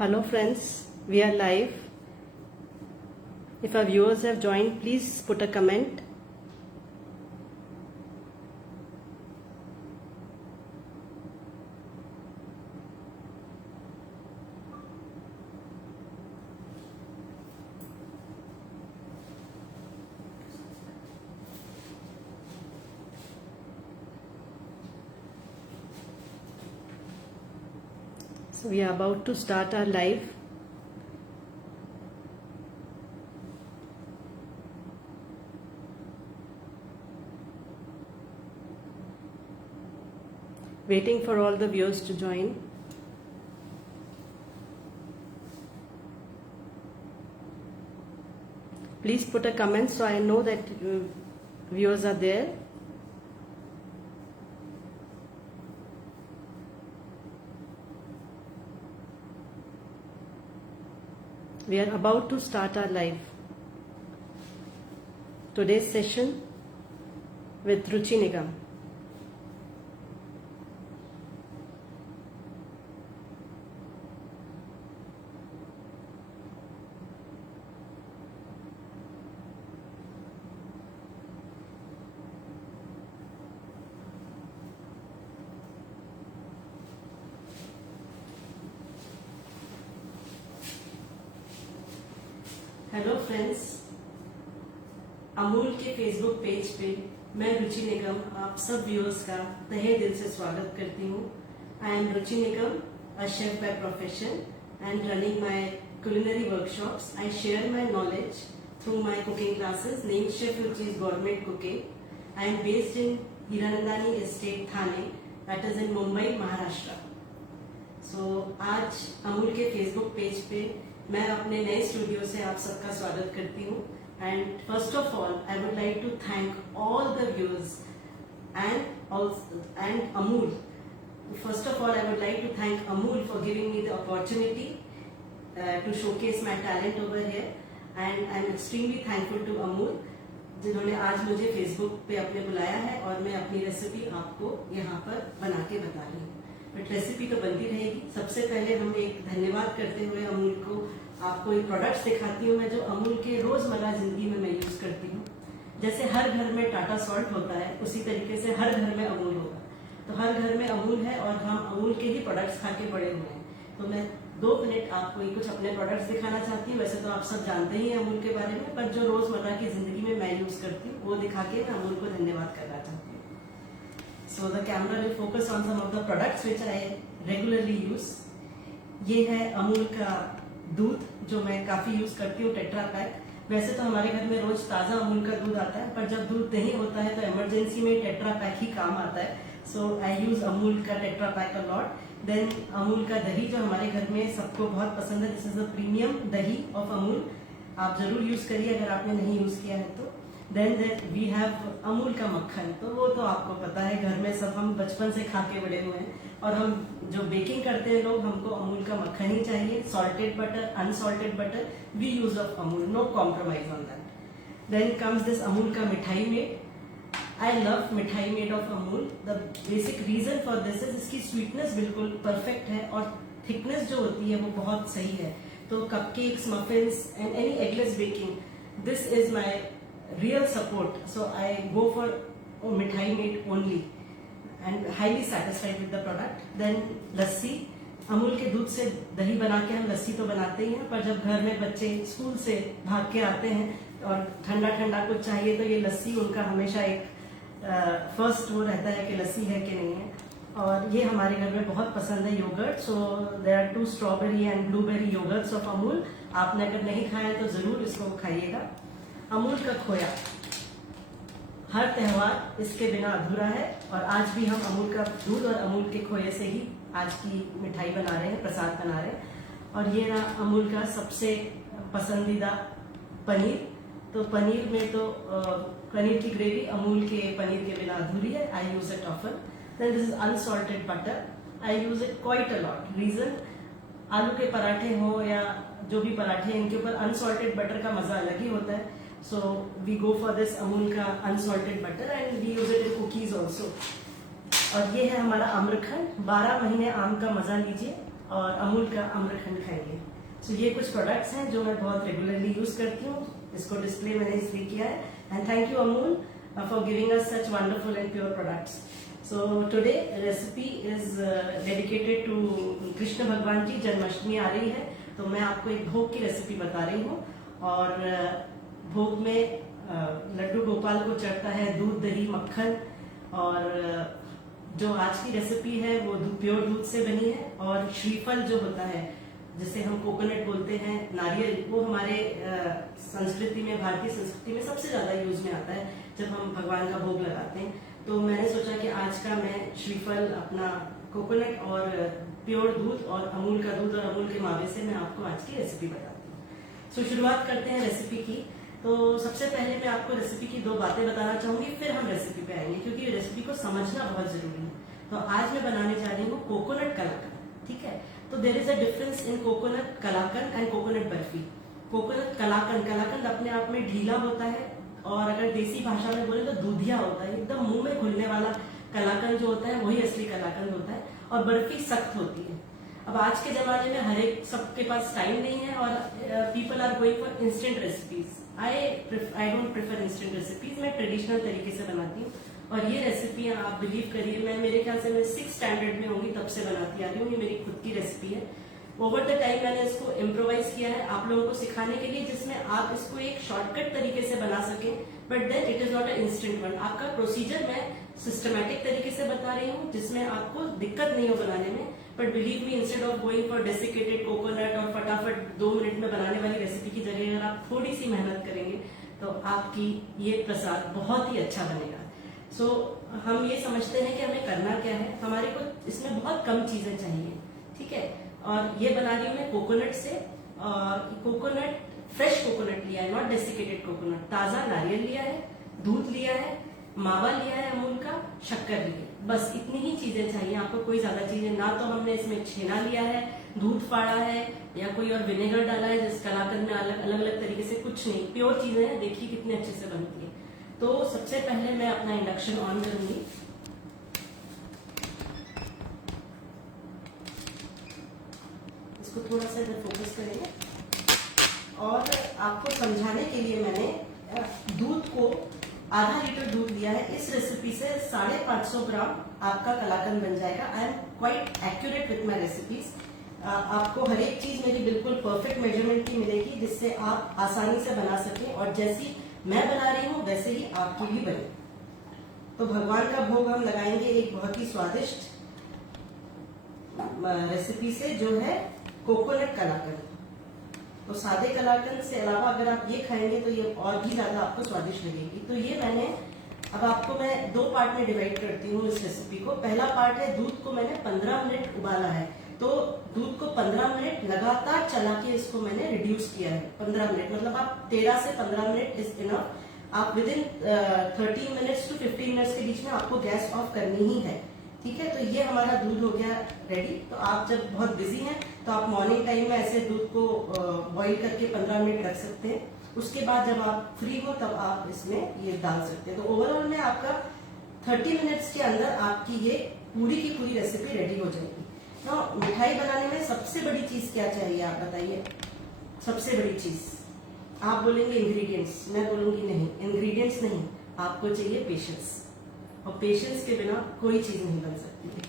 Hello friends, we are live. If our viewers have joined, please put a comment. So we are about to start our live. Waiting for all the viewers to join. Please put a comment so I know that viewers are there. We are about to start our live. Today's session with Ruchi Nigam. Hello friends, Amul के Facebook page पे मैं रुचि निगम आप सब viewers का तहे दिल से स्वागत करती हूँ। I am Ruchi Nigam, a chef by profession and running my culinary workshops. I share my knowledge through my cooking classes named Chef Ruchi's Gourmet Cooking. I am based in Hiranandani Estate, Thane, that is in Mumbai, Maharashtra. So आज अमूल के Facebook page पे मैं अपने नए studio से आप सबका स्वागत करती हूँ। And first of all I would like to thank all the viewers and Amul. First of all, I would like to thank Amul for giving me the opportunity to showcase my talent over here, and I'm extremely thankful to Amul जिन्होंने आज मुझे Facebook पे अपने बुलाया है और मैं अपनी रेसिपी आपको यहाँ पर बना के बता रही हूँ. बट रेसिपी तो बनती रहेगी. सबसे पहले हम एक धन्यवाद करते हुए अमूल को आपको एक प्रोडक्ट्स दिखाती हूँ मैं जो अमूल के रोजमर्रा जिंदगी में मैं यूज करती हूँ. जैसे हर घर में टाटा सॉल्ट होता है, उसी तरीके से हर घर में अमूल होगा. तो हर घर में अमूल है और हम अमूल के ही प्रोडक्ट्स खा के बड़े हुए हैं. तो मैं 2 मिनट आपको कुछ अपने प्रोडक्ट्स दिखाना चाहती हूँ. वैसे तो आप सब जानते ही हैं अमूल के बारे में, पर जो रोजमर्रा की जिंदगी में मैं यूज करती हूँ वो दिखा के मैं अमूल को धन्यवाद करना चाहती हूँ. So the camera will focus on some of the products which I regularly use. ये है अमूल का दूध जो मैं काफी यूज करती हूँ, टेट्रा पैक. वैसे तो हमारे घर में रोज ताजा अमूल का दूध आता है, पर जब दूध नहीं होता है तो इमरजेंसी में टेट्रा पैक ही काम आता है. सो आई यूज अमूल का Tetra Pak a lot. Then Amul का दही जो हमारे घर में सबको बहुत पसंद है. दिस इज द प्रीमियम दही ऑफ अमूल. आप जरूर यूज करिए अगर आपने नहीं यूज किया है तो. देन वी हैव अमूल का मक्खन. तो वो तो आपको पता है, घर में सब हम बचपन से खा के बड़े हुए हैं. और हम जो बेकिंग करते हैं लोग, हमको अमूल का मक्खन ही चाहिए. Salted butter, unsalted butter, we use of Amul, no compromise on that. Then comes this Amul का Mithai mate. I love Mithai mate of Amul. The basic reason for this is इसकी स्वीटनेस बिल्कुल परफेक्ट है और थिकनेस जो होती है वो बहुत सही है. तो cupcakes, muffins and any eggless baking, this is my real support. So I go for mithai made only and highly satisfied with the product. Then lassi. Amul के दूध से दही बना के हम लस्सी तो बनाते ही हैं, पर जब घर में बच्चे स्कूल से भाग के आते हैं और ठंडा ठंडा कुछ चाहिए तो ये लस्सी उनका हमेशा एक फर्स्ट वो रहता है कि लस्सी है कि नहीं है. और ये हमारे घर में बहुत पसंद है yoghurt. So there are 2 strawberry and blueberry yoghurts of Amul. आपने अगर नहीं खाया तो जरूर इसको खाइएगा. अमूल का खोया, हर त्योहार इसके बिना अधूरा है. और आज भी हम अमूल का दूध और अमूल के खोए से ही आज की मिठाई बना रहे हैं, प्रसाद बना रहे हैं. और ये रहा अमूल का सबसे पसंदीदा पनीर. तो पनीर में तो पनीर की ग्रेवी अमूल के पनीर के बिना अधूरी है. I use it often. Then this is unsalted butter. I use it quite a lot. Reason, आलू के पराठे हो या जो भी पराठे, इनके ऊपर अनसॉल्टेड बटर का मजा अलग ही होता है. So we go for this Amul का unsalted butter and we use it in cookies also. और ये है हमारा आम्रखंड. 12 महीने आम का मजा लीजिए और अमूल का आम्रखंड खाएंगे। सो ये कुछ प्रोडक्ट्स हैं जो मैं बहुत रेगुलरली यूज करती हूँ। इसको डिस्प्ले मैंने इसलिए किया है। And thank you Amul for giving us such wonderful and pure products. So today recipe is dedicated to Krishna भगवान की जन्माष्टमी आ रही है, तो मैं आपको एक भोग की रेसिपी बता रही हूँ। और भोग में लड्डू गोपाल को चढ़ता है दूध, दही, मक्खन। और जो आज की रेसिपी है वो प्योर दूध से बनी है। और श्रीफल जो होता है, जिसे हम कोकोनट बोलते हैं, नारियल, वो हमारे संस्कृति में, भारतीय संस्कृति में सबसे ज्यादा यूज में आता है जब हम भगवान का भोग लगाते हैं। तो मैंने सोचा कि आज का मैं श्रीफल, अपना कोकोनट और प्योर दूध और अमूल का दूध और अमूल के मावे से मैं आपको आज की रेसिपी बताती हूँ। सो शुरुआत करते हैं रेसिपी की। तो सबसे पहले मैं आपको रेसिपी की 2 बातें बताना चाहूंगी, फिर हम रेसिपी पे आएंगे, क्योंकि रेसिपी को समझना बहुत जरूरी है। तो आज मैं बनाने जा रही हूँ कोकोनट कलाकंद। ठीक है, तो there is a difference in coconut kalakand and coconut barfi. Coconut kalakand, kalakand अपने आप में ढीला होता है, और अगर देसी भाषा में बोले तो दूधिया होता है, एकदम मुंह में घुलने वाला कलाकंद जो होता है वही असली कलाकंद होता है। और बर्फी सख्त होती है। अब आज के जमाने में हर एक सबके पास टाइम नहीं है, और people are going for instant recipes. I don't prefer instant recipes, मैं ट्रेडिशनल तरीके से बनाती हूँ। और ये रेसिपियां आप बिलीव करिए, मैं मेरे ख्याल से मैं 6th स्टैंडर्ड में होंगी तब से बनाती आ रही हूँ। ये मेरी खुद की रेसिपी है। ओवर द टाइम मैंने इसको इम्प्रोवाइज किया है आप लोगों को सिखाने के लिए, जिसमें आप इसको एक शॉर्टकट तरीके से बना सके, but then it is not a instant one. आपका प्रोसीजर मैं सिस्टमैटिक तरीके से बता रही हूँ, जिसमें आपको दिक्कत नहीं हो बनाने में। But believe me, instead of going for desiccated coconut और फटाफट 2 मिनट में बनाने वाली रेसिपी की जगह अगर आप थोड़ी सी मेहनत करेंगे तो आपकी ये प्रसाद बहुत ही अच्छा बनेगा। सो हम ये समझते हैं कि हमें करना क्या है। हमारे को इसमें बहुत कम चीजें चाहिए। ठीक है, और ये बना रही हूँ मैं कोकोनट से। कोकोनट, फ्रेश कोकोनट लिया है, नॉट डेसिकेटेड कोकोनट। ताजा नारियल लिया है, दूध लिया है, मावा लिया है अमूल का, शक्कर ली है। बस इतनी ही चीजें चाहिए आपको, कोई ज्यादा चीजें ना। तो हमने इसमें छेना लिया है, दूध फाड़ा है, या कोई और विनेगर डाला है, जिस कलाकंद में अलग अलग तरीके से, कुछ नहीं, प्योर चीजें हैं। देखिए कितने अच्छे से बनती है। तो सबसे पहले मैं अपना इंडक्शन ऑन करूंगी। इसको थोड़ा सा इधर फोकस करेंगे। और आपको समझाने के लिए मैंने दूध को, आधा लीटर दूध लिया है। इस रेसिपी से 550 ग्राम आपका कलाकंद बन जाएगा। I am quite accurate with my recipes. आपको हर एक चीज मेरी बिल्कुल परफेक्ट मेजरमेंट की मिलेगी, जिससे आप आसानी से बना सकें, और जैसी मैं बना रही हूँ वैसे ही आपकी भी बने। तो भगवान का भोग हम लगाएंगे एक बहुत ही स्वादिष्ट रेसिपी से, जो है कोकोनट कलाकंद। तो सादे कलाकंद से अलावा अगर आप ये खाएंगे तो ये और भी ज्यादा आपको स्वादिष्ट लगेगी। तो ये मैंने, अब आपको मैं 2 पार्ट में डिवाइड करती हूँ इस रेसिपी को। पहला पार्ट है, दूध को मैंने 15 मिनट उबाला है। तो दूध को 15 मिनट लगातार चला के इसको मैंने रिड्यूस किया है। 15 मिनट मतलब आप 13 से 15 मिनट इज इनफ। आप within 13 minutes to 15 minutes के बीच में आपको गैस ऑफ करनी ही है। ठीक है, तो ये हमारा दूध हो गया रेडी। तो आप जब बहुत बिजी हैं तो आप मॉर्निंग टाइम में ऐसे दूध को बॉईल करके 15 मिनट रख सकते हैं। उसके बाद जब आप फ्री हो तब आप इसमें ये डाल सकते हैं। तो ओवरऑल में आपका 30 मिनट्स के अंदर आपकी ये पूरी की पूरी रेसिपी रेडी हो जाएगी। तो मिठाई बनाने में सबसे बड़ी चीज क्या चाहिए आप बताइए? सबसे बड़ी चीज, आप बोलेंगे इंग्रेडिएंट्स, मैं बोलूंगी नहीं, इंग्रेडिएंट्स नहीं, आपको चाहिए पेशेंस। और पेशेंस के बिना कोई चीज नहीं बन सकती है।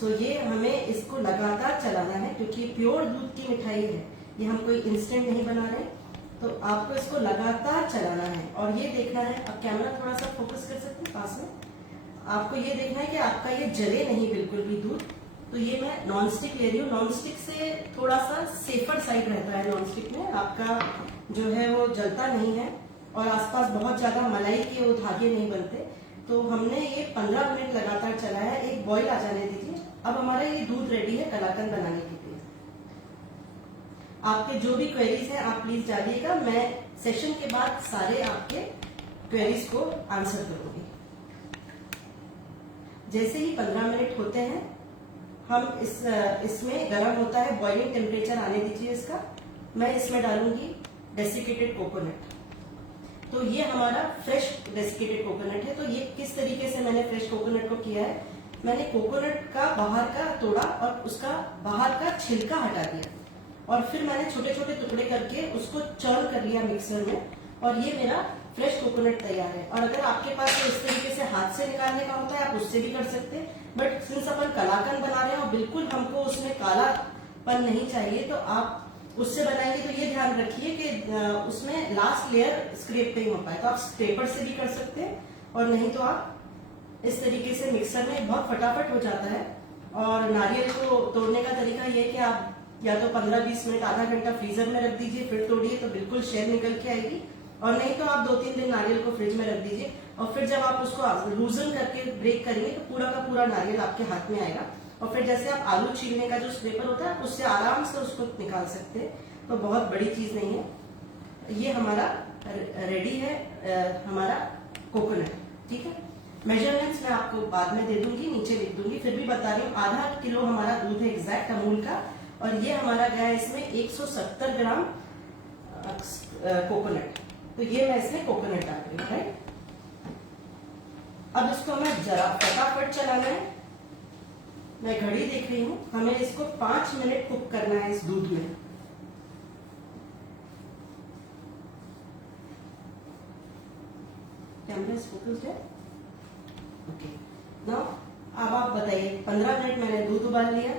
सो ये हमें इसको लगातार चलाना है, क्योंकि प्योर दूध की मिठाई है, ये हम कोई इंस्टेंट नहीं बना रहे। तो आपको इसको लगातार चलाना है और ये देखना है। अब कैमरा थोड़ा सा फोकस कर सकते हैं पास में। आपको ये देखना है कि आपका ये जले नहीं बिल्कुल भी दूध। तो ये मैं नॉनस्टिक ले रही हूँ। नॉनस्टिक से थोड़ा सा सेफर साइड रहता है। नॉनस्टिक में आपका जो है वो जलता नहीं है, और आसपास बहुत ज्यादा मलाई के वो धागे नहीं बनते। तो हमने ये 15 मिनट लगातार चलाया है। एक बॉईल आ जाने दीजिए। अब हमारा ये दूध रेडी है कलाकंद बनाने के लिए। आपके जो भी क्वेरीज हैं आप प्लीज डालिएगा। मैं सेशन के बाद सारे आपके क्वेरीज को आंसर करूंगी। जैसे ही 15 मिनट होते हैं, हम इसमें गर्म होता है, बॉइलिंग टेम्परेचर आने दीजिए इसका। मैं इसमें डालूंगी डेसिकेटेड कोकोनट। तो ये हमारा फ्रेश डेसिकेटेड कोकोनट है। तो ये किस तरीके से मैंने फ्रेश कोकोनट को किया है, मैंने कोकोनट का बाहर का तोड़ा और उसका बाहर का छिलका हटा दिया और फिर मैंने छोटे छोटे टुकड़े करके उसको चर्न कर लिया मिक्सर में, और ये मेरा फ्रेश कोकोनट तैयार है। और अगर आपके पास इस तरीके से हाथ से निकालने का होता है आप उससे भी कर सकते हैं, बट सिंस अपन कलाकंद बना रहे हैं और बिल्कुल हमको उसमें कालापन नहीं चाहिए, तो आप उससे बनाएंगे तो ये ध्यान रखिए कि उसमें लास्ट लेयर स्क्रैप नहीं हो पाए। तो आप स्क्रैपर से भी कर सकते हैं, और नहीं तो आप इस तरीके से मिक्सर में बहुत फटाफट हो जाता है। और नारियल को तोड़ने का तरीका ये है कि आप या तो 15-20 मिनट आधा घंटा फ्रीजर में रख दीजिए, फिर तोड़िए तो बिल्कुल शेल निकल के आएगी, और नहीं तो आप 2-3 दिन नारियल को फ्रिज में रख दीजिए, और फिर जब आप उसको लूजन करके ब्रेक करेंगे तो पूरा का पूरा नारियल आपके हाथ में आएगा। और फिर जैसे आप आलू छीलने का जो स्क्रैपर होता है उससे आराम से उसको निकाल सकते हैं, तो बहुत बड़ी चीज नहीं है। ये हमारा रेडी है हमारा कोकोनट, ठीक है। मेजरमेंट्स मैं आपको बाद में दे दूंगी, नीचे लिख दूंगी, फिर भी बता रही हूँ। आधा किलो हमारा दूध है एग्जैक्ट अमूल का, और ये हमारा गया है इसमें 170 ग्राम कोकोनट। तो ये मैं इसमें कोकोनट डाल रही हूँ, राइट। अब इसको हमें जरा फटाफट चलाना है। मैं घड़ी देख रही हूँ, हमें इसको 5 मिनट कुक करना है इस दूध में। कैमरा इज फोकस्ड है, ओके। नाउ अब आप बताइए, 15 मिनट मैंने दूध उबाल लिया,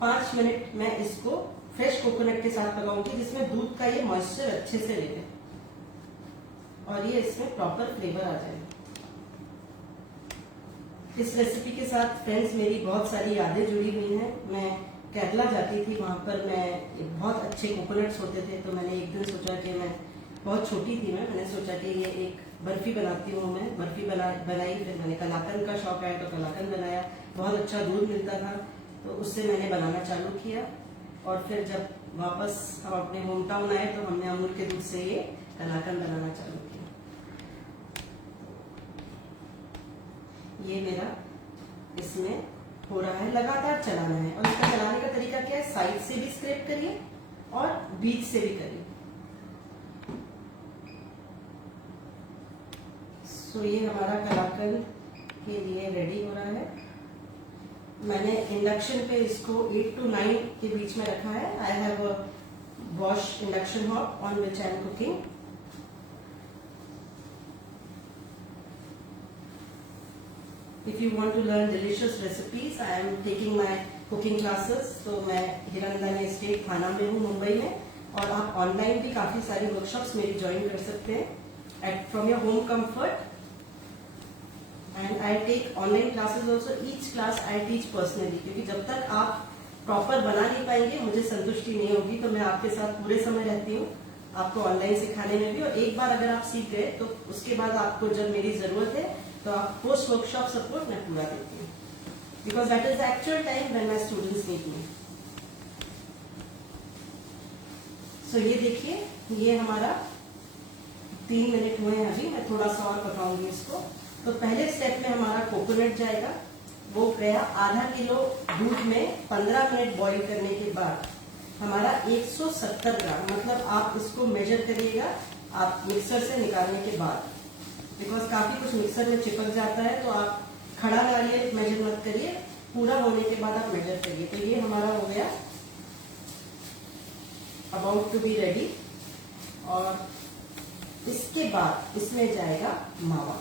5 मिनट मैं इसको फ्रेश कोकोनट के साथ पकाऊंगी जिसमें दूध का ये मॉइस्चर अच्छे से ले ले और ये इसमें प्रॉपर फ्लेवर आ जाए। इस रेसिपी के साथ फ्रेंड्स मेरी बहुत सारी यादें जुड़ी हुई हैं। मैं केरला जाती थी, वहां पर मैं बहुत अच्छे कोकोनट्स होते थे, तो मैंने एक दिन सोचा कि मैं बहुत छोटी थी, मैंने सोचा कि ये एक बर्फी बनाती हूँ। मैं बर्फी बनाई, फिर मैंने कलाकंद का शौक आया तो कलाकंद बनाया। बहुत अच्छा दूध मिलता था तो उससे मैंने बनाना चालू किया, और फिर जब वापस हम अपने होम टाउन आए तो हमने अमूल के दूध से ये कलाकंद बनाना चालू किया। ये मेरा इसमें हो रहा है, लगातार चलाना है। और इसका चलाने का तरीका क्या है, साइड से भी स्क्रैप करिए और बीच से भी करिए। सो ये हमारा कलाकंद के लिए रेडी हो रहा है। मैंने इंडक्शन पे इसको 8 to 9 के बीच में रखा है। I have a wash induction hot on which I am cooking. If you want to learn delicious recipes, I am taking my cooking classes. तो मैं हिरनंदानी स्टेट थाना में हूँ मुंबई में, और आप ऑनलाइन भी काफी सारी वर्कशॉप्स मेरी ज्वाइन कर सकते हैं at from your home comfort. And I take online classes also. Each class I teach personally, क्योंकि जब तक आप प्रॉपर बना नहीं पाएंगे मुझे संतुष्टि नहीं होगी। तो मैं आपके साथ पूरे समय रहती हूँ, आपको ऑनलाइन सिखाने में भी। और एक बार अगर आप सीख गए तो उसके बाद आपको जब मेरी जरूरत है तो आप पोस्ट वर्कशॉप सपोर्ट मैं पूरा देती हूँ, because that is the actual time when my students need me. So ये देखिए, ये हमारा 3 मिनट हुए हैं अभी। मैं थोड़ा सा और पकाऊंगी इसको। तो पहले स्टेप में हमारा कोकोनट जाएगा, वो गया आधा किलो दूध में 15 मिनट बॉईल करने के बाद हमारा 170 ग्राम, मतलब आप इसको मेजर करिएगा आप मिक्सर से निकालने के बाद, बिकॉज काफी कुछ मिक्सर में चिपक जाता है। तो आप खड़ा नारियल मेजर मत करिए, पूरा होने के बाद आप मेजर करिए। तो ये हमारा हो गया अबाउट टू बी रेडी। और इसके बाद इसमें जाएगा मावा।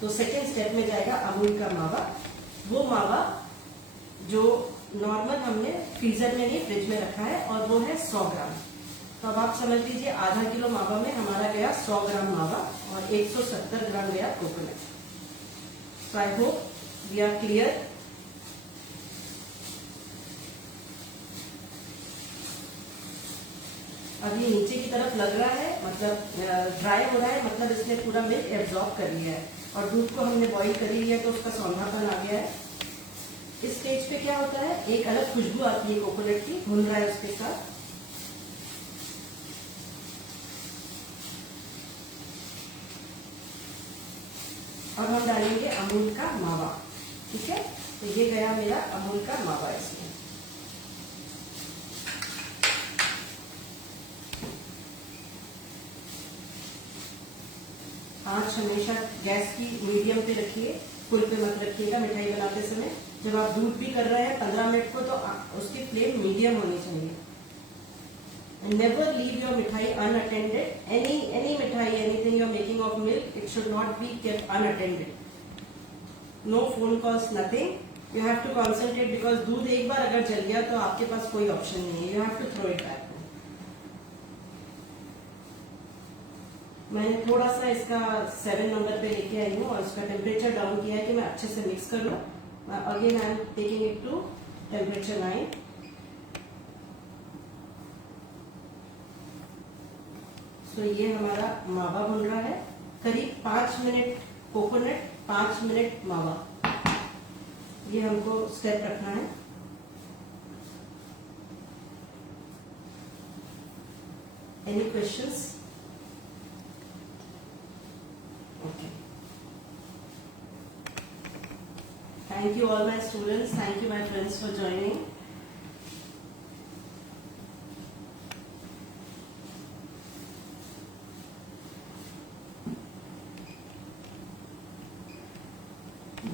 तो सेकेंड स्टेप में जाएगा अमूल का मावा। वो मावा जो नॉर्मल हमने फ्रीजर में नहीं फ्रिज में रखा है, और वो है 100 ग्राम। तो अब आप समझ लीजिए आधा किलो मावा में हमारा गया 100 ग्राम मावा और 170 ग्राम गया coconut. So I hope we are clear. अभी नीचे की तरफ लग रहा है, मतलब ड्राई हो रहा है, मतलब इसने पूरा मिल्क एब्जॉर्ब कर लिया है और दूध को हमने बॉईल कर ही लिया तो उसका सौंधापन आ गया है। इस स्टेज पे क्या होता है, एक अलग खुशबू आती है कोकोनट की, भून रहा है उसके साथ। और हम डालेंगे अमूल का मावा, ठीक है। तो ये गया मेरा अमूल का मावा इसमें। आंच हमेशा गैस की मीडियम पे रखिए फुल पे मत रखिएगा मिठाई बनाते समय। जब आप दूध भी कर रहे हैं 15 मिनट को, तो उसकी फ्लेम मीडियम होनी चाहिए। And never leave your mithai unattended. Any mithai, anything you are making of milk, it should not be kept unattended. No phone calls, nothing. You have to concentrate because दूध एक बार अगर जल गया तो आपके पास कोई ऑप्शन नहीं है. You have to throw it back. मैंने थोड़ा सा इसका 7 नंबर पे लेके आई हूँ और इसका टेम्परेचर डाउन किया है कि मैं अच्छे से मिक्स कर लूँ. Again I am taking it to temperature 9. तो ये हमारा मावा भुन रहा है. करीब 5 मिनट कोकोनट, 5 मिनट मावा, ये हमको स्टेप रखना है. Any questions? Okay. Thank you all my students, thank you my friends for joining.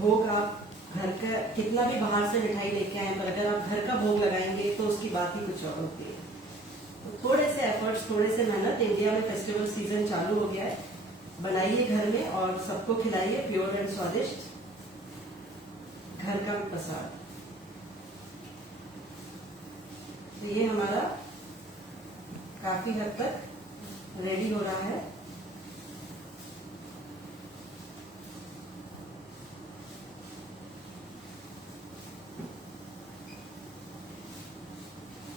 भोग आप घर का कितना भी बाहर से मिठाई लेके आए, पर अगर आप घर का भोग लगाएंगे तो उसकी बात ही कुछ और होती है. तो थोड़े से एफर्ट्स, थोड़े से मेहनत. इंडिया में फेस्टिवल सीजन चालू हो गया है. बनाइए घर में और सबको खिलाइए प्योर एंड स्वादिष्ट घर का प्रसाद. तो ये हमारा काफी हद तक रेडी हो रहा है.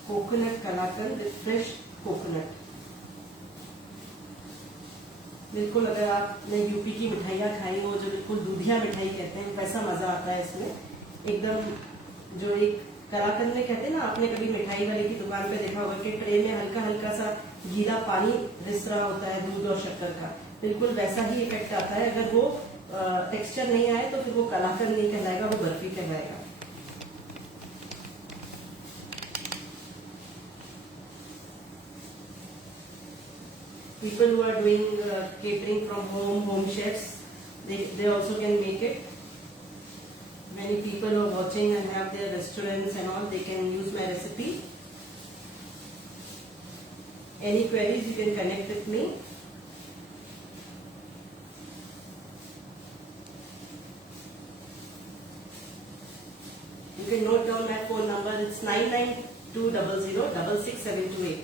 Coconut kalakand with fresh coconut. बिल्कुल अगर आपने यूपी की मिठाइयाँ खाई हो जो बिल्कुल दूधिया मिठाई कहते हैं, वैसा मजा आता है इसमें. एकदम जो एक कलाकंद में कहते हैं ना, आपने कभी मिठाई वाले की दुकान पे देखा होगा कि ट्रे में हल्का हल्का सा गीला पानी रिस रहा होता है दूध और शक्कर का, बिल्कुल वैसा ही इफेक्ट आता है. अगर वो टेक्सचर नहीं आए तो फिर वो कलाकंद नहीं कहलाएगा, वो बर्फी कहलाएगा. People who are doing catering from home chefs, they also can make it. Many people who are watching and have their restaurants and all, they can use my recipe. Any queries, you can connect with me. You can note down my phone number. It's 9920066728.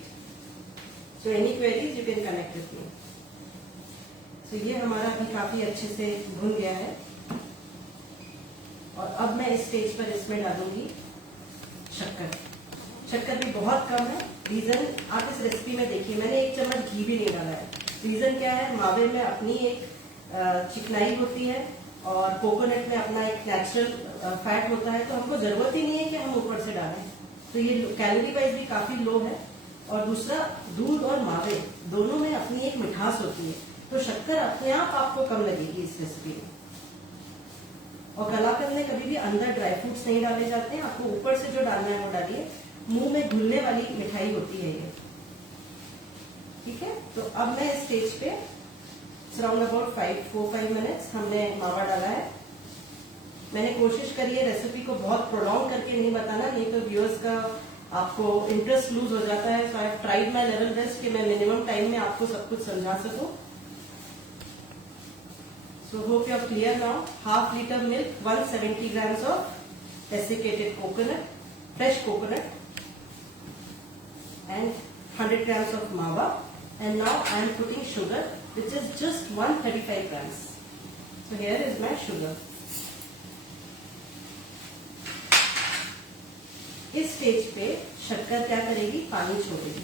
So any queries, you can connect with me. So ये हमारा भी काफी अच्छे से भुन गया है. और अब मैं इस स्टेज पर इसमें डालूंगी शक्कर. शक्कर भी बहुत कम है. रीजन आप इस रेसिपी में देखिए, मैंने 1 चम्मच घी भी नहीं डाला है. रीजन क्या है, मावे में अपनी एक चिकनाई होती है और कोकोनट में अपना एक नेचुरल फैट होता है, तो हमको जरूरत ही नहीं है कि हम ऊपर से डालें. तो ये कैलोरी वाइज भी काफी लो है. और दूसरा, दूध और मावे दोनों में अपनी एक मिठास होती है, तो शक्कर अपने आप आपको कम लगेगी इस रेसिपी में. और कलाकंद में कभी भी अंदर ड्राई फ्रूट्स नहीं डाले जाते हैं. आपको ऊपर से जो डालना है वो डालिए. मुंह में घुलने वाली मिठाई होती है ये. ठीक है. तो अब मैं इस स्टेज पे अराउंड अबाउट 4-5 मिनट्स हमने मावा डाला है. मैंने कोशिश करी है रेसिपी को बहुत प्रोलॉन्ग करके नहीं बताना, नहीं तो व्यूअर्स का आपको इंटरेस्ट लूज हो जाता है. So I have tried my level best कि मैं मिनिमम टाइम में आपको सब कुछ समझा सकूं. So hope you are clear now. Half litre milk, 170 grams of desiccated coconut, fresh coconut, and 100 grams of mawa. And now I am putting sugar, which is just 135 grams. So here is my sugar. इस stage पे शक्कर क्या करेगी, पानी छोड़ेगी.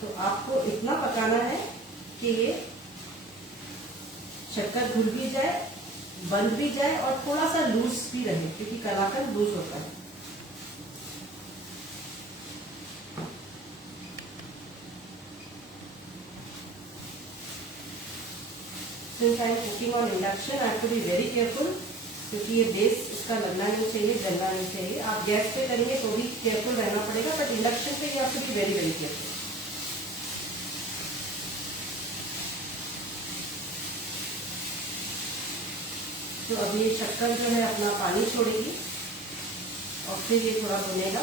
तो आपको इतना पकाना है कि ये शक्कर घुल भी जाए, बंद भी जाए और थोड़ा सा लूज भी रहे, क्योंकि कलाकंद लूज होता है. Since I am cooking on induction, I have to be very careful, क्योंकि ये बेस इसका लगना नहीं चाहिए, जलना नहीं चाहिए. आप गैस पे करेंगे तो भी केयरफुल रहना पड़ेगा, बट इंडक्शन पे you have to be very very careful. तो अभी शक्कर जो है अपना पानी छोड़ेगी और फिर ये थोड़ा भुनेगा।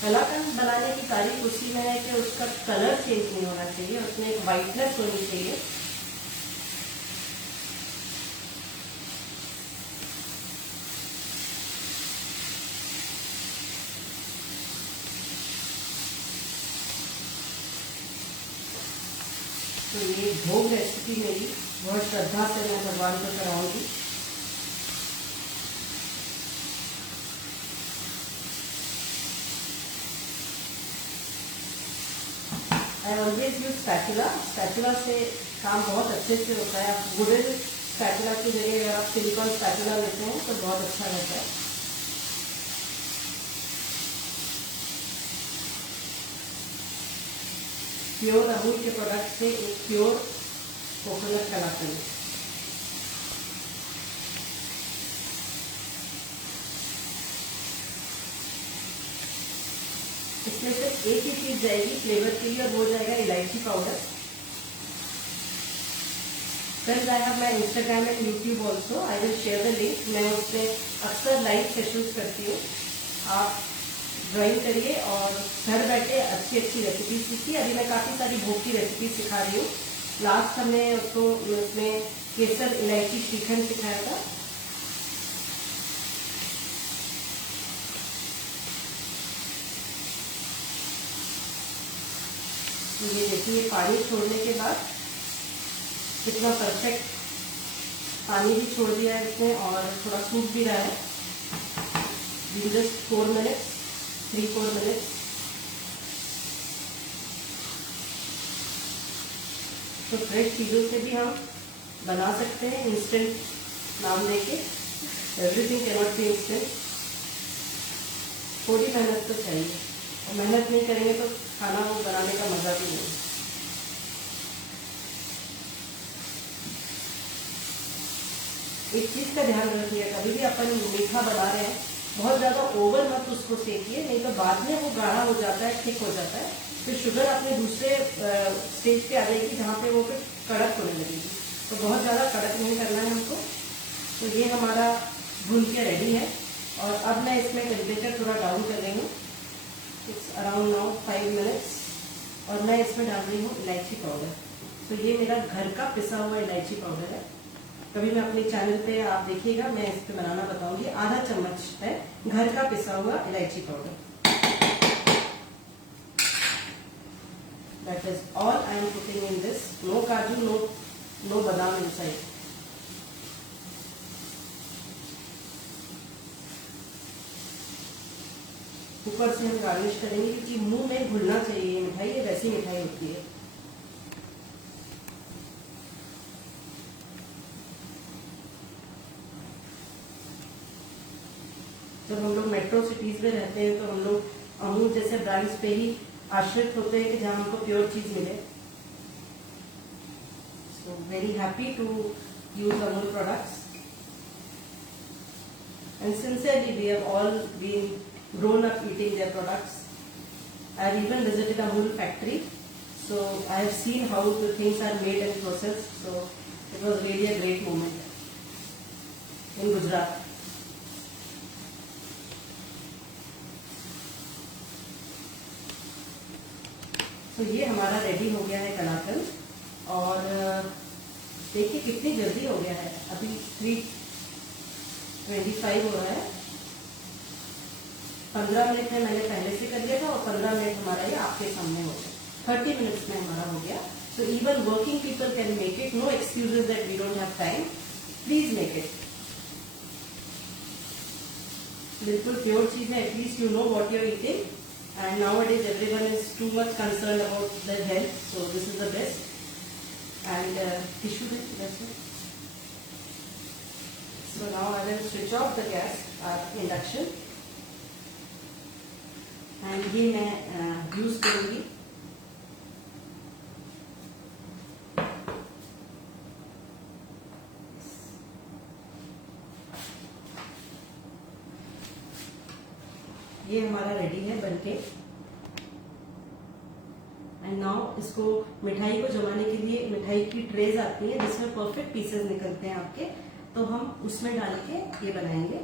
कलाकंद बनाने की तारीफ उसी में है कि उसका कलर चेंज नहीं होना चाहिए, उसमें एक वाइटनेस होनी चाहिए। तो ये भोग रेसिपी मेरी बहुत श्रद्धा से मैं भगवान को चढ़ाऊंगी। I always use spatula. Spatula से काम बहुत अच्छे से होता है। आप वुडन स्पैचुला की जगह अगर आप सिलिकॉन स्पैचुला लेते हैं तो बहुत अच्छा रहता है। प्योर अमूल के प्रोडक्ट से एक प्योर कोकोनट कलाकंद। इसमें सिर्फ एक ही चीज जाएगी फ्लेवर के लिए और वो जाएगा इलायची powder. Friends, I have my Instagram and YouTube also, I will share the link. मैं उसमें अक्सर लाइव सेशंस करती हूँ। आप ड्राइंग करिए और घर बैठे अच्छी अच्छी रेसिपी सीखिए। अभी मैं काफ़ी सारी भोग की रेसिपी सिखा रही हूँ। लास्ट हमने उसको उसमें केसर इलायची श्रीखंड सिखाया था। ये देखिए पानी छोड़ने के बाद कितना परफेक्ट पानी भी छोड़ दिया है इसमें और थोड़ा सूख भी रहा है। Just 4 minutes, 3-4 minutes. तो फ्रेश चीज़ों से भी हम बना सकते हैं इंस्टेंट नाम देके। Everything can not be instant. थोड़ी मेहनत तो चाहिए और मेहनत नहीं करेंगे तो खाना वो बनाने का मजा भी नहीं। एक चीज का ध्यान रखिए, कभी भी अपन मीठा बना रहे हैं बहुत ज्यादा ओवर मत उसको सेकिए, नहीं तो बाद में वो गाढ़ा हो जाता है, थिक हो जाता है। फिर शुगर अपने दूसरे स्टेज पे आ जाएगी जहाँ पे वो फिर कड़क होने लगेगी। तो बहुत ज्यादा कड़क नहीं करना है हमको। तो ये हमारा भून के रेडी है और अब मैं इसमें टेम्परेचर थोड़ा डाउन कर रही हूँ। इट्स अराउंड नाउ 5 मिनट्स और मैं इसमें डाल रही हूँ इलायची पाउडर। तो ये मेरा घर का पिसा हुआ इलायची पाउडर है। कभी मैं अपने चैनल पे आप देखिएगा, मैं इस पे बनाना बताऊंगी। आधा चम्मच है घर का पिसा हुआ इलायची powder. That is all I am putting in this. No काजू, नो बादाम इनसाइड। ऊपर से हम गार्निश करेंगे क्योंकि मुंह में घुलना चाहिए ये मिठाई, ये वैसी मिठाई होती है। जब हम लोग मेट्रो सिटीज में रहते हैं तो हम लोग अमूल जैसे ब्रांड्स पे ही आश्रित होते हैं कि जहां हमको प्योर चीज मिले। So very happy to use Amul products and sincerely we have all been grown up eating their products. I have even visited a Amul factory, so I have seen how the things are made and processed. So it was really a great moment in Gujarat. तो ये हमारा ready हो गया है कलाकंद और देखिए कितनी जल्दी हो गया है। अभी 3:25 हो रहा है। 15 मिनट में मैंने पहले से कर दिया था और 15 मिनट हमारा ये आपके सामने हो गया। 30 मिनट्स में हमारा हो गया। So even working people can make it. No excuses that we don't have time. Please make it. बिल्कुल प्योर चीज है। At least you know what you are eating and nowadays everyone is too much concern about their health. So this is the best and tissue best. So now I will switch off the gas our induction and ये मैं use करूंगी। ये हमारा ready है बनके। And now इसको मिठाई को जमाने के लिए मिठाई की ट्रेज आती है जिसमें परफेक्ट पीसेस निकलते हैं आपके। तो हम उसमें डाल के ये बनाएंगे।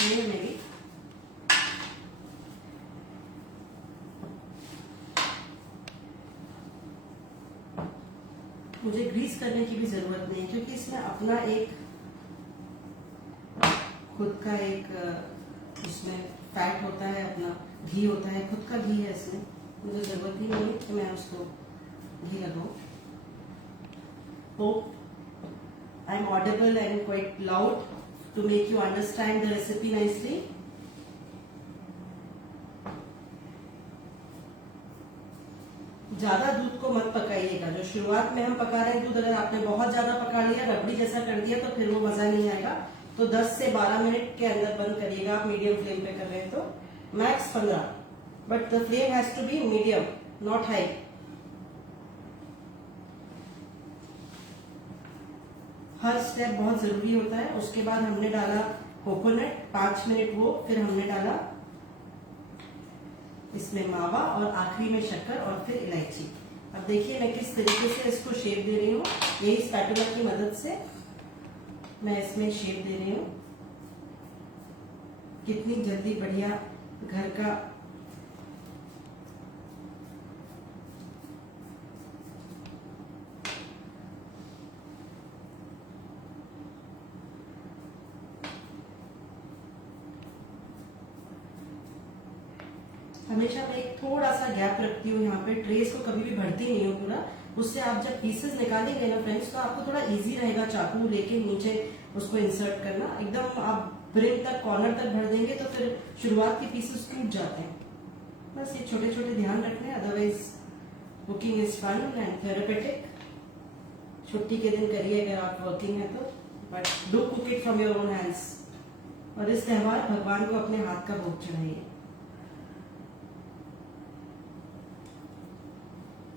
ये मेरी मुझे ग्रीस करने की भी जरूरत नहीं है, क्योंकि इसमें अपना एक खुद का एक इसमें फैट होता है, अपना घी होता है, खुद का घी है इसमें। मुझे जरूरत ही नहीं है कि मैं उसको घी लगाऊं। Hope I am audible and quite loud to make you understand the recipe nicely. ज्यादा दूध को मत पकाइएगा। जो शुरुआत में हम पका रहे हैं दूध, अगर आपने बहुत ज्यादा पका लिया, रबड़ी जैसा कर दिया, तो फिर वो मजा नहीं आएगा। तो 10 से 12 मिनट के अंदर बंद करिएगा। आप मीडियम फ्लेम पे कर रहे हैं तो max 15, but the flame has to be medium, not high. हर स्टेप बहुत जरूरी होता है। उसके बाद हमने डाला कोकोनट, 5 मिनट वो, फिर हमने डाला इसमें मावा और आखिरी में शक्कर और फिर इलायची। अब देखिए मैं किस तरीके से इसको शेप दे रही हूँ। यही स्पैटुला की मदद से मैं इसमें शेप दे रही हूँ। कितनी जल्दी बढ़िया घर का हमेशा मैं एक थोड़ा सा गैप रखती हूँ यहाँ पे। ट्रेस को कभी भी भरती नहीं हूँ पूरा। उससे आप जब पीसेस निकालेंगे ना फ्रेंड्स, तो आपको थोड़ा इजी रहेगा चाकू लेके नीचे उसको इंसर्ट करना। एकदम आप ब्रिम तक, कॉर्नर तक भर देंगे तो फिर शुरुआत के पीसेस टूट जाते हैं। बस ये छोटे छोटे ध्यान रखने, otherwise cooking is fun and therapeutic. छुट्टी के दिन करिए अगर आप वर्किंग है तो, but do cook it from your own hands. और इस त्योहार भगवान को अपने हाथ का भोग चढ़ाइए।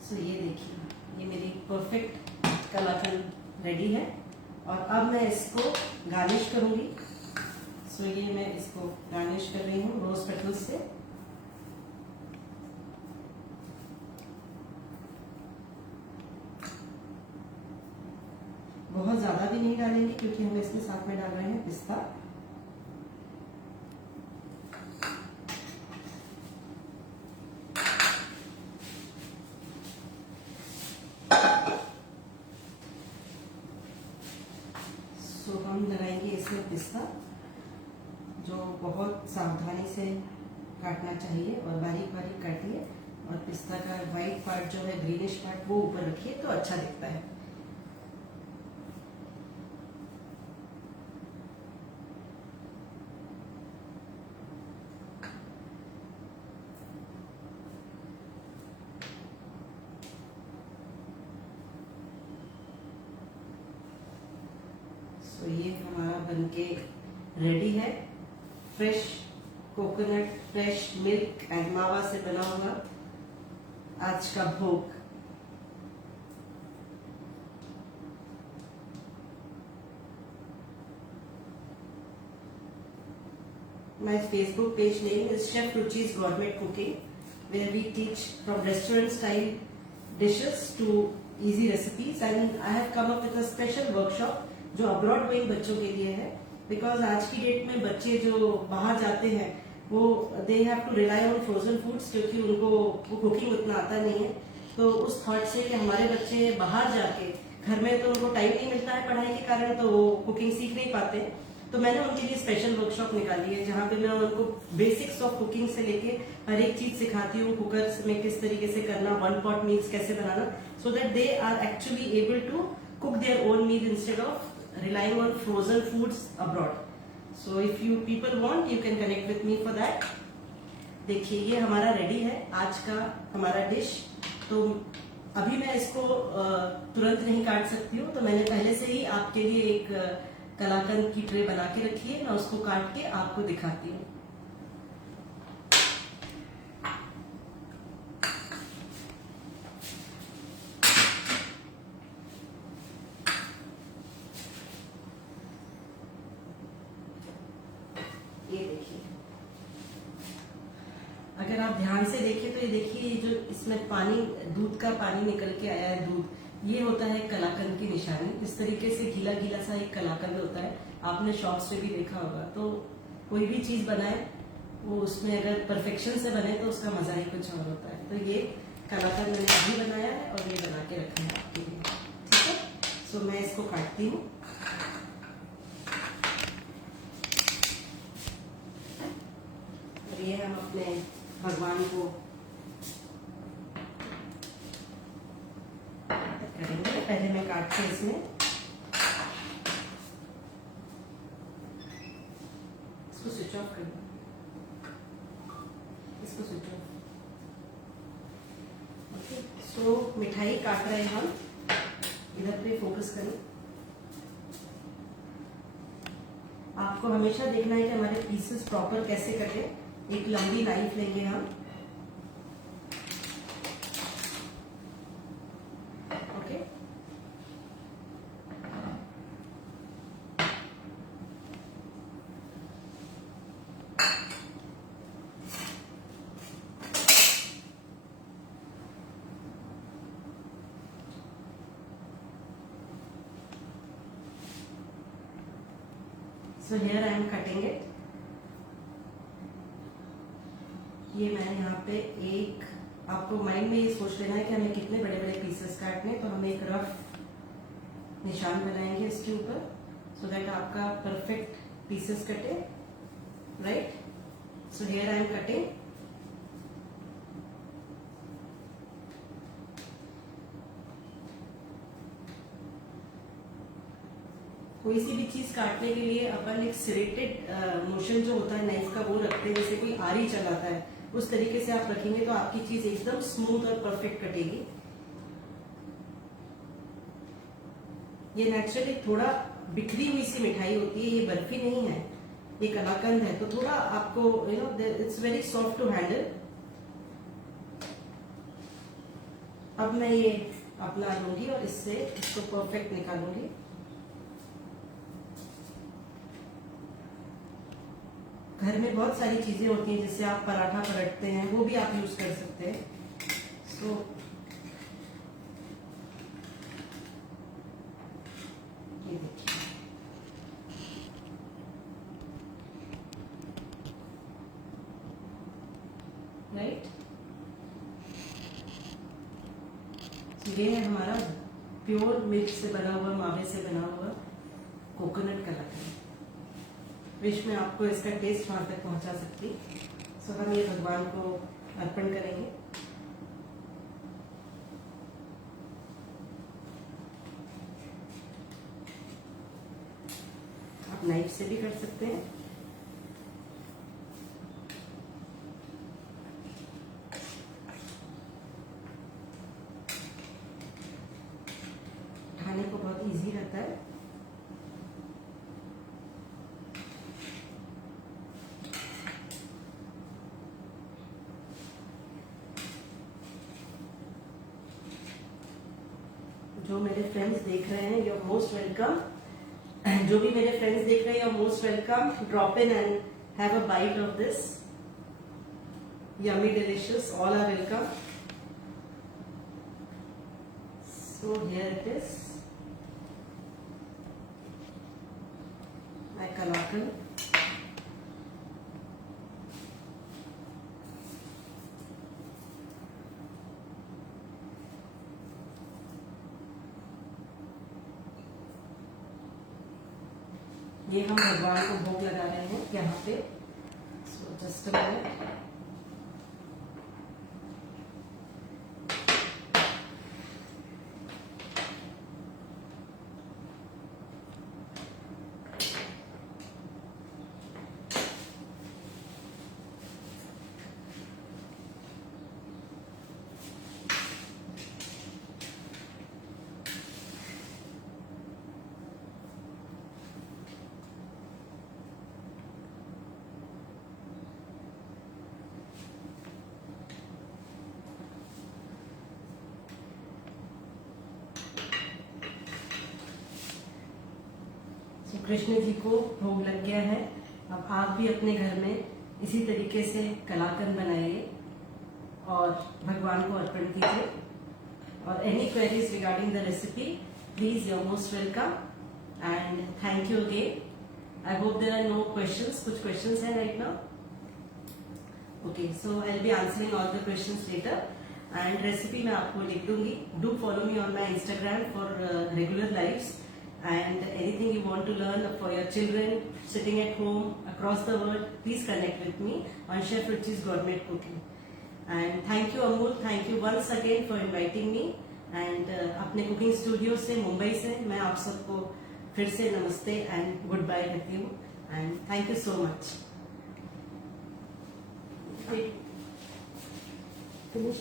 सो ये देखिए, ये मेरी परफेक्ट कलाकंद रेडी है। और अब मैं इसको गार्निश करूंगी। सो ये मैं इसको गार्निश कर रही हूँ रोज पेटल्स से। बहुत ज्यादा भी नहीं डालेंगे क्योंकि हम इसमें साथ में डाल रहे हैं पिस्ता। हम लगाएंगे इसमें पिस्ता, जो बहुत सावधानी से काटना चाहिए और बारीक बारीक काटिए। और पिस्ता का व्हाइट पार्ट जो है, ग्रीनिश पार्ट, वो ऊपर रखिए तो अच्छा दिखता है। तो ये हमारा बनके रेडी है। Fresh coconut, fresh milk and मावा से बना हुआ आज का भोग। My Facebook page name is Chef Ruchi's Gourmet Cooking, where we teach from restaurant style dishes to easy recipes, and I have come up with a special workshop जो abroad going बच्चों के लिए है। बिकॉज आज की date में बच्चे जो बाहर जाते हैं वो they have to rely on frozen foods, क्योंकि उनको वो कुकिंग उतना आता नहीं है। तो उस थॉट से कि हमारे बच्चे बाहर जाके, घर में तो उनको टाइम नहीं मिलता है पढ़ाई के कारण, तो वो कुकिंग सीख नहीं पाते। तो मैंने उनके लिए स्पेशल वर्कशॉप निकाली है, जहाँ पे मैं उनको बेसिक्स ऑफ कुकिंग से लेके हर एक चीज सिखाती हूँ। कुकर में किस तरीके से करना, वन पॉट मील्स कैसे बनाना, so that they are actually able to cook their own meal instead of relying on frozen foods abroad. So if you people want, you can connect with me for that. देखिए ये हमारा ready है आज का हमारा dish. तो अभी मैं इसको तुरंत नहीं काट सकती हूँ, तो मैंने पहले से ही आपके लिए एक कलाकंद की ट्रे बना के रखी है। मैं उसको काट के आपको दिखाती हूँ। ये देखिए, ये जो इसमें पानी, दूध का पानी निकल के आया है, दूध, ये होता है कलाकंद की निशानी। इस तरीके से गीला गीला सा एक कलाकंद होता है, आपने शॉप्स पे भी देखा होगा। तो कोई भी चीज बनाए वो उसमें अगर परफेक्शन से बने तो उसका मजा ही कुछ और होता है। तो ये कलाकंद मैंने अभी बनाया है और ये बना के रखा है आपके लिए, ठीक है। सो मैं इसको काटती हूँ। और ये हम अपने भगवान को करेंगे। पहले मैं काटती हूँ इसमें, इसको स्विच ऑफ कर दो, इसको स्विच ऑफ। ओके, सो मिठाई काट रहे हैं हम, इधर पे फोकस करें। आपको हमेशा देखना है कि हमारे पीसेस प्रॉपर कैसे कटे। एक लंबी नाइफ लेंगे हम, okay. So here I am cutting it. ये मैंने यहाँ पे एक, आपको माइंड में ये सोच लेना है कि हमें कितने बड़े बड़े पीसेस काटने, तो हम एक रफ निशान बनाएंगे इसके ऊपर, सो दैट आपका परफेक्ट पीसेस कटे, right. So here I am cutting. कोई सी भी चीज काटने के लिए अपन एक सिरेटेड मोशन जो होता है नाइफ का वो रखते हैं, जैसे कोई आरी चलाता है उस तरीके से आप रखेंगे तो आपकी चीज एकदम स्मूथ और परफेक्ट कटेगी। ये नेचुरली थोड़ा बिखरी हुई सी मिठाई होती है, ये बर्फी नहीं है, ये कलाकंद है, तो थोड़ा आपको it's very soft to handle. अब मैं ये अपना लूंगी और इससे इसको परफेक्ट निकालूंगी। घर में बहुत सारी चीजें होती हैं जिससे आप पराठा पलटते हैं, वो भी आप यूज कर सकते हैं। सो ये देखिए, राइट। ये है हमारा प्योर मिल्क से बना हुआ, मावे से बना हुआ कोकोनट कलाकंद। विश में आपको इसका टेस्ट वहां तक पहुंचा सकती। सो हम ये भगवान को अर्पण करेंगे। आप नाइफ से भी कर सकते हैं। उठाने को बहुत इजी रहता है। जो मेरे फ्रेंड्स देख रहे हैं, यू आर मोस्ट वेलकम। जो भी मेरे फ्रेंड्स देख रहे हैं, you are most welcome. Drop in and have a bite of this yummy delicious, all are welcome. So here it is my kalakand. ये हम भगवान को भोग लगा रहे हैं यहाँ पे। So just a minute. Krishna ji को भोग लग गया है। अब आप भी अपने घर में इसी तरीके से कलाकंद बनाइए। और भगवान को अर्पण कीजिए। और any queries regarding the recipe, please you are most welcome and thank you again. I hope there are no questions. कुछ क्वेश्चंस है right now? Okay, so I will be answering all the questions later and recipe मैं आपको लिख दूंगी। Do follow me on my Instagram for regular lives and anything you want to learn for your children sitting at home across the world, please connect with me on Chef Ruchi's Gourmet Cooking. And thank you Amul, thank you once again for inviting me and अपने cooking studio से मुंबई से मैं आप सबको फिर से नमस्ते and good bye कहती हूँ and thank you so much. Finish.